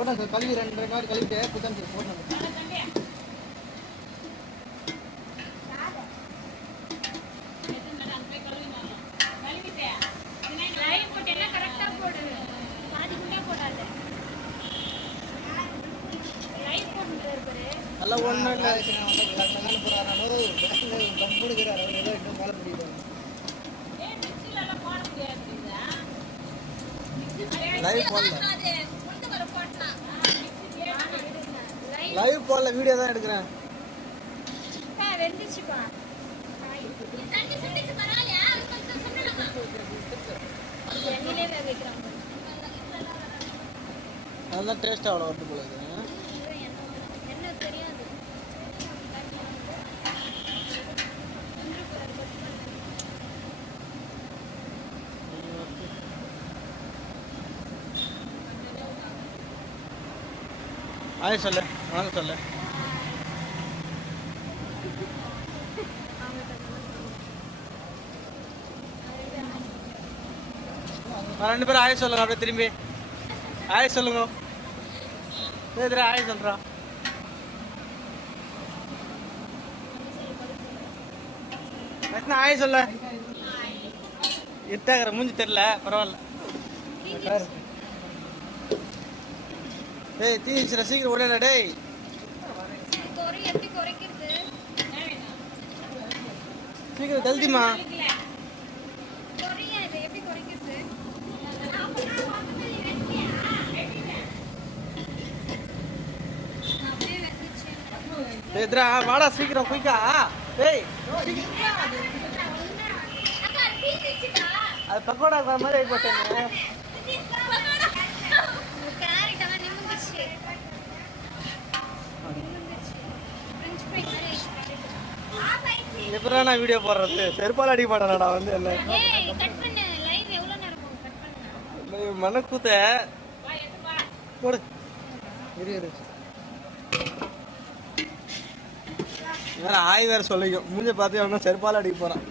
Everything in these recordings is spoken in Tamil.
போட்டாங்க சார் கழுவி 2 நாள் கழுவிட்டு புத்தம் சார் போட்டாங்க. எல்லாம் ஒன்றும் இல்லை போடுகிறார் அவர் ஏதோ இன்னும் போட முடியுது. லைவ் போடல வீடியோ தான் எடுக்கிறேன். அதெல்லாம் டேஸ்ட் அவ்வளோ வரது போல இருக்கு. ஆய் சொல்லு வணக்கம் சொல்லு. ரெண்டு பேரும் ஆய் சொல்லுங்க. அப்படியே திரும்பி ஆய் சொல்லுங்க. ஆய் சொல்றான். ஆய் சொல்ல எத்தாகிற மூஞ்சி தெரியல பரவாயில்ல. டேய் தீச்சிர சீக்கிரம் ஓடல டேய். சீக்கிரம் ஜல்திமா. எதிரா வாடா சீக்கிரம் குயிக்கா. டேய் அது பக்கோடா மாதிரி ஆகி போட்டேன். எப்படா நான் வீடியோ போடுறது செருப்பால் அடிக்க மாட்டேனாடா வந்து என்ன மனக்கூத்த போடு. வேற ஆய் வேற சொல்லிக்கும் மூஞ்சி பார்த்து அவனா செருப்பால் அடிக்க போறான்.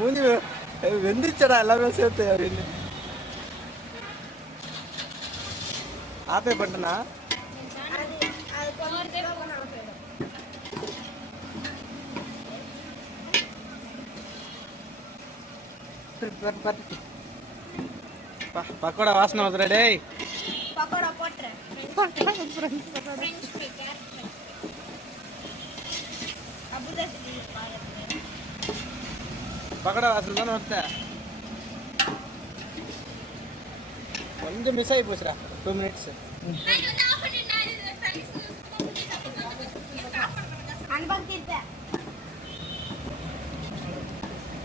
மூஞ்சி வெந்துச்சடா எல்லாமே சேர்த்து அப்படின்னு ஆப்பே பண்ணனா. பக்கோடா வாசனை வந்துடுற டேய். பக்கோடா போட்றேன். பக்கோடா வாசனை தானே வந்த. கொஞ்சம் மிஸ் ஆகி போச்சுடா 2 மினிட்ஸ்.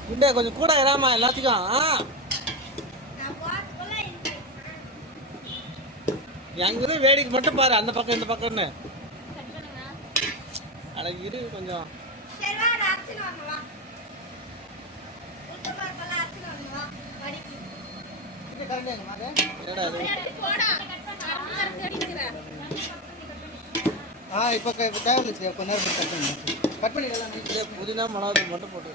குண்டே கொஞ்சம் கூட இராமா எல்லாத்துக்கும். எங்க வேடிக்கை மட்டும் பாரு அந்த பக்கம் இந்த பக்கம்னு. அட இரு கொஞ்சம். இப்போ தேவையில்லை கொஞ்ச நேரம் கட் பண்ணிடலாம். புதினா மிளகாய் மட்டும் போட்டு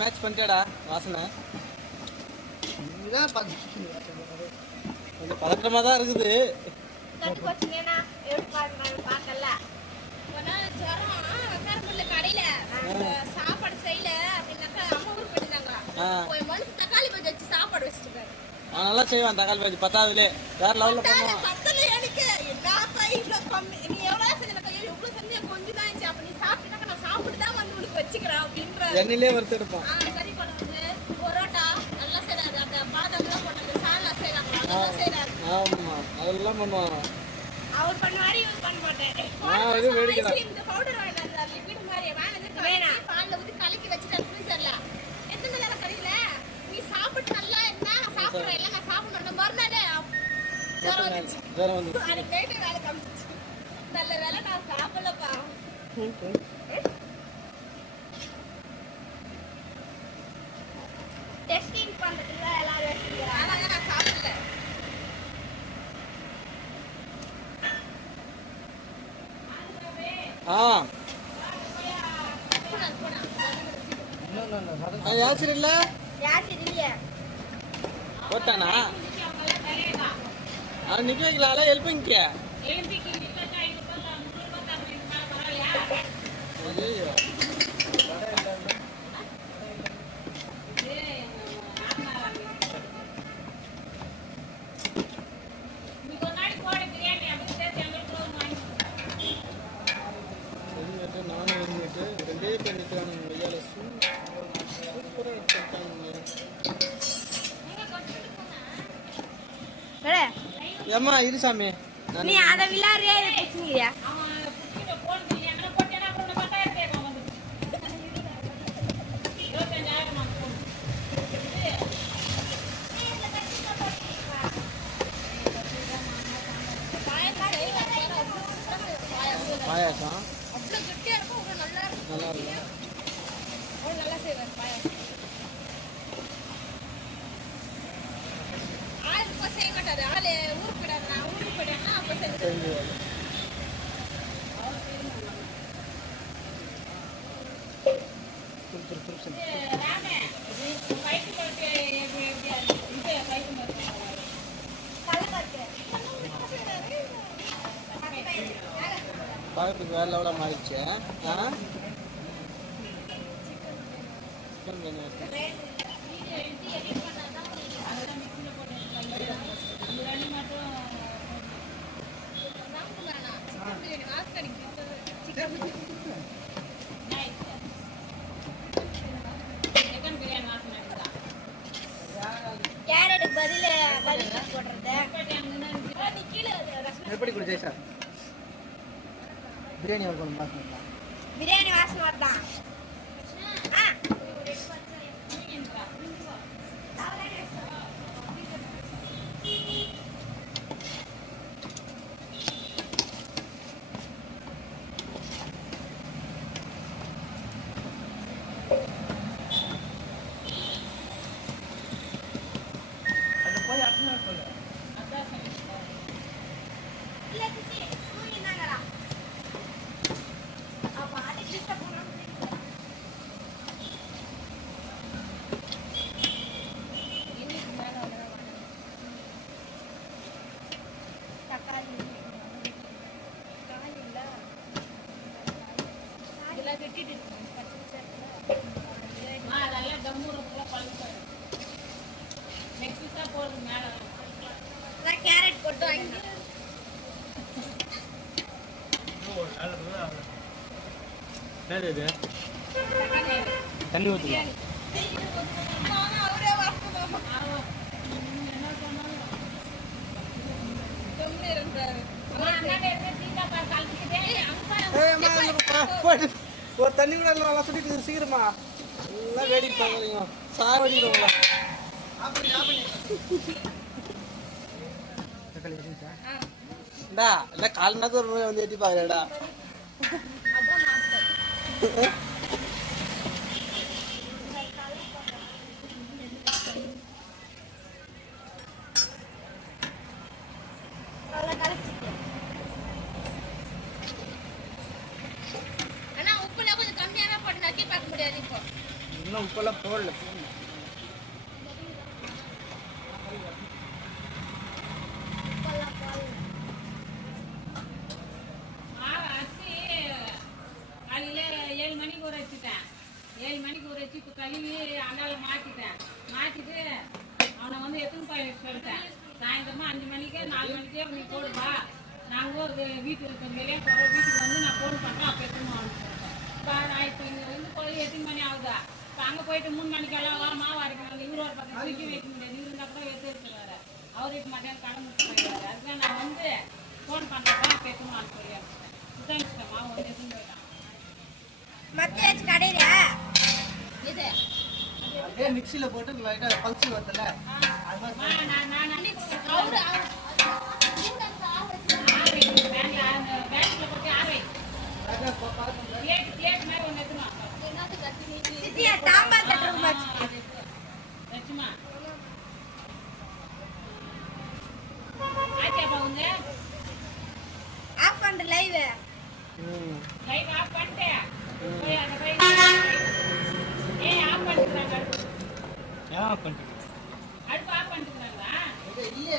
மேட்ச் பண்ணிட்டேடா வாசனை. கொஞ்சம் பதற்றமா தான் இருக்குது. நல்லா செய்வான் தக்காளி பஜ்ஜி 10ஆவதுல வேற லெவல்ல பண்ணுவான். எண்ணிலே வறுத்து எடுப்பான். ஆமா அதெல்லாம் பண்ணுவாங்க. அவர் பண்ணுவாரு இவர் பண்ண மாட்டேன். நான் இது வேடிக்கை இந்த பவுடர் வாங்கிட்டு வந்தா லிக்விட் மாதிரி வாங்கிட்டு வேணா பால்ல ஊத்தி கலக்கி வச்சிட்டு ஃப்ரீசர்ல எத்தனை நேரம் கறியில நீ சாப்பிட்டு நல்லா இருந்தா சாப்பிடுற இல்ல நான் சாப்பிடணும் மறுநாளே ஜரம் வந்து அது கேட்ட வேலை கம்மிச்சு நல்ல டெஸ்டிங் பண்றதுல எல்லாரும் வச்சிருக்காங்க. ஆனா நான் சாப்பிடல. யாசிர் இல்ல யாசிர் இல்லையா? போட்டானா நிக்க வைக்கலாம்ல ஹெல்பிங்க ஐயோ நானும் இருந்துட்டு ரெண்டே பேர் இருக்கிறானுங்க வெய்யால சூப்பராக எடுத்துருக்காங்க. ஏம்மா இரு சாமி நீ அத விளையாடுறியா இத பிடிச்சிக்கிறியா? பாயாசம் அவ்வளவு கெட்டியா இருக்கும், அவ்வளவு நல்லா இருக்கும். நல்லா இருக்கும். அவ்வளவு நல்லா செய்வார் பாயாசம். ஆள் இப்ப செய்ய மாட்டாரு. ஆளு ஊருக்கு போயிடாரு. நான் ஊருக்கு போயிட்டேன்னா அப்ப செஞ்சு தெரிஞ்சுவாரு. பார்க்கறதுக்கு வேற லெவலாக மாறிடுச்சு. சிக்கன் பிரியாணி கேரட் பதில் போடுறது. எப்படி குடிச்சே சார் பிரியாணி ஒரு பிரியாணி வாசனை வரதான். கேரட் போட்டு வாங்கி தண்ணி ஊற்றுக்கலாம். ஒரு தண்ணி கூட நல்லா சுட்டிட்டு சீக்கிரமா எல்லாம் வேடிக்கை பார்க்குறீங்க. சாவடிக்கிறோங்களா இல்லை கால் நேரத்துக்கு ஒரு முறை வந்து எட்டி பார்க்குறேடா. இன்னும் உப்பெல்லாம் போடல. காலையில் 7 மணிக்கு ஊற வச்சுட்டேன். 7 மணிக்கு ஊற வச்சு இப்போ கழுவி அண்டால மாற்றிட்டு அவனை வந்து எத்தனை போய் சொல்லிட்டேன். சாயந்தரமா 5 மணிக்கு 4 மணிக்கே நீ போடுவா, நாங்கள் வீட்டுக்கு வெளியே போகிறோம், வீட்டுக்கு வந்து நான் ஃபோன் பண்ணுறேன், அப்போ எத்தனை இப்போ இப்போ இங்கே வந்து போய் 8 மணி ஆகுதா. இப்போ அங்கே போயிட்டு 3 மணிக்கெல்லாம் மாவு அரைக்கிறாங்க. இவரு ஒரு பக்கம் தூக்கி வைக்க முடியாது. இவரு இருந்தால் கூட எடுத்து வச்சுருவாரு. அவர் இப்போ மத்தியானம் கடை முடிச்சு போயிடுவாரு. அதுதான் நான் வந்து ஃபோன் பண்ணுறேன், அப்போ எத்தனை சொல்லி இதுதான் இஷ்டம். மாவு வந்து எத்தனை போயிட்டான் மத்திய கடையில இது அப்படியே மிக்ஸியில் போட்டு லைட்டாக பல்ஸ் வரல அது மாதிரி பேங்க்ல போட்டு ஆரை பண்ற லைவ் லைவ் ஆஃப் பண்ணிட்டே போய் அங்க போய் ஏய் ஆஃப் பண்ணிட்டாங்க ஏன் ஆஃப் பண்ணிட்டீங்க? அடுப்பு ஆஃப் பண்ணிட்டாங்களா இல்லையே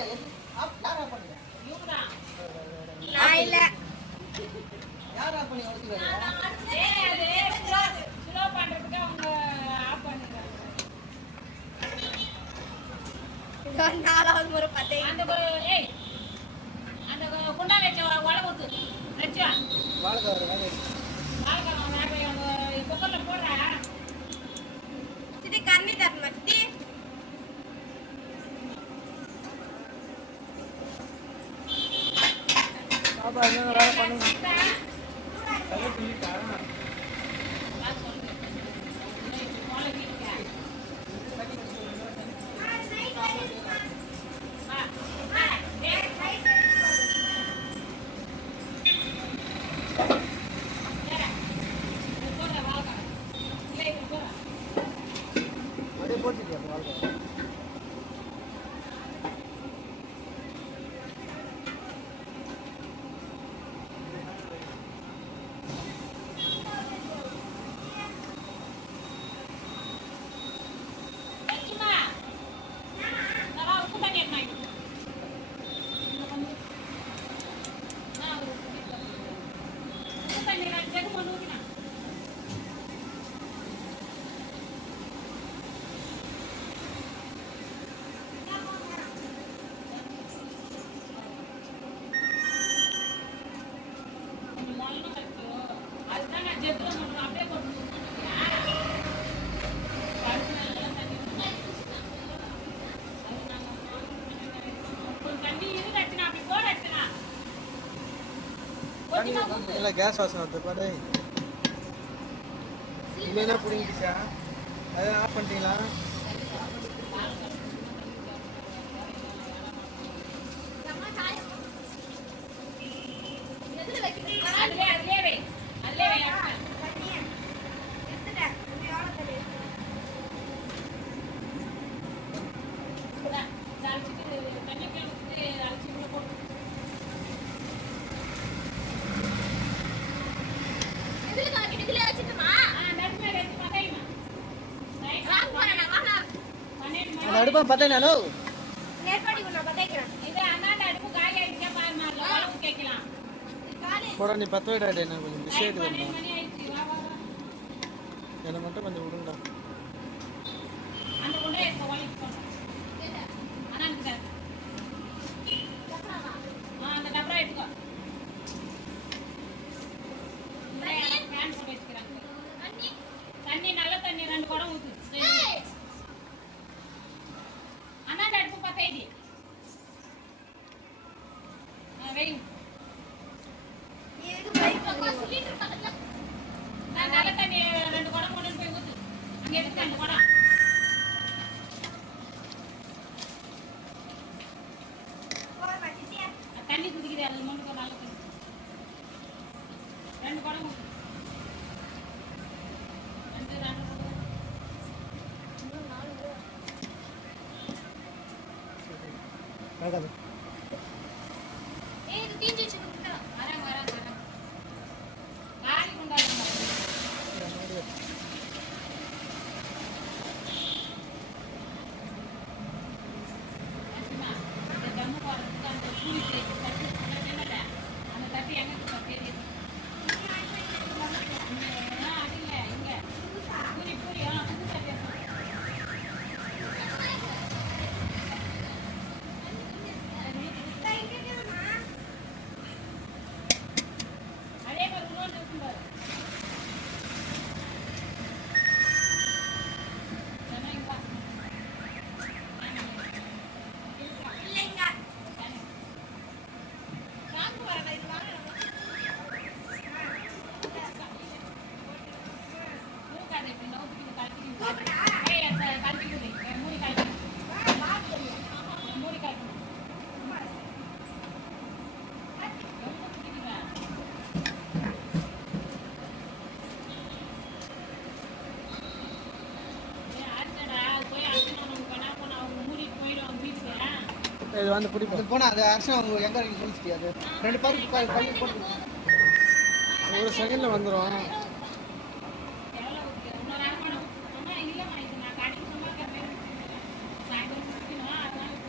யார் ஆஃப் பண்ணீங்க? இவங்கதான் நான் இல்ல யார் ஆஃப் பண்ணி ஒதுக்குறாங்க? ஏய் அது ஸ்லோ பண்றதுக்கு அவங்க ஆஃப் பண்ணிட்டாங்க நாலாவது முறை பார்த்தேன் அந்த ஏய் அந்த குண்டா வச்ச உலக ஊத்து வச்சு வாழைக்கார வேலை வாழ்க்கை அவங்க குக்கர்ல போடுறா இது கண்ணி தரமா சித்தி பாப்பா என்ன வேலை பண்ணுங்க? அதை சொல்லிட்டா? அப்படியே போட்டுட்டியா வாழைக்கார? இல்லை கேஸ் வாசனை வருது பாரு. இல்லை என்ன பிடிங்கிச்சா? அதை ஆஃப் பண்ணிட்டீங்களா? எதுல வைக்கிறீங்க அந்த அடுப்பா பார்த்தேன் நானு. போட நீ 10 விடாடே, நான் கொஞ்சம் பிஸி ஆகிட்டு வரேன். என்னை மட்டும் கொஞ்சம் விடுங்கடா. தண்ணி நல்ல தண்ணி 2 குடம் ஊத்து. அண்ணாண்ட அடுப்பு பத்தைடி வெய். நான் நல்ல தண்ணி 2 குடம் கொண்டு போய் ஊத்து. அங்க எடுத்து 2 குடம் தண்ணி குடிக்குது. அது மட்டும் நல்ல தண்ணி 2 குடம் ஊத்து. 2 வேண்டாம். வரேன் காலி கொண்டாடுங்க. அந்த தம்மு போடுறதுக்கு அந்த கூலி தட்டி அந்த தட்டி எங்க தெரியுது இது வந்து பிடிப்போம். போனால் அது அரசு அவங்க எங்கே இருக்கு சொல்லிச்சு. அது 2 பேருக்கு பள்ளி போட்டு ஒரு செகண்டில் வந்துடும்.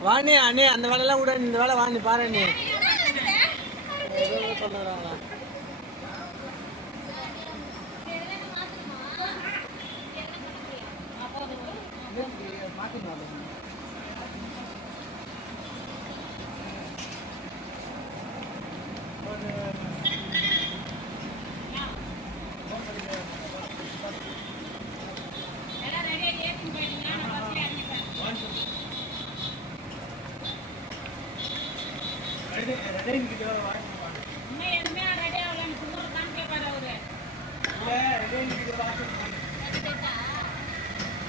வாணி அண்ணே அந்த வேலையெல்லாம் கூட இந்த வேலை வாணி பாரு நீ ஏதோ சொல்லுறாங்களா. மாற்றினாலும்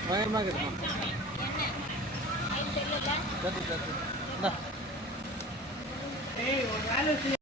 பயமாக இருக்குமா? தெரியல. சரி சரி. ஒரு வேலை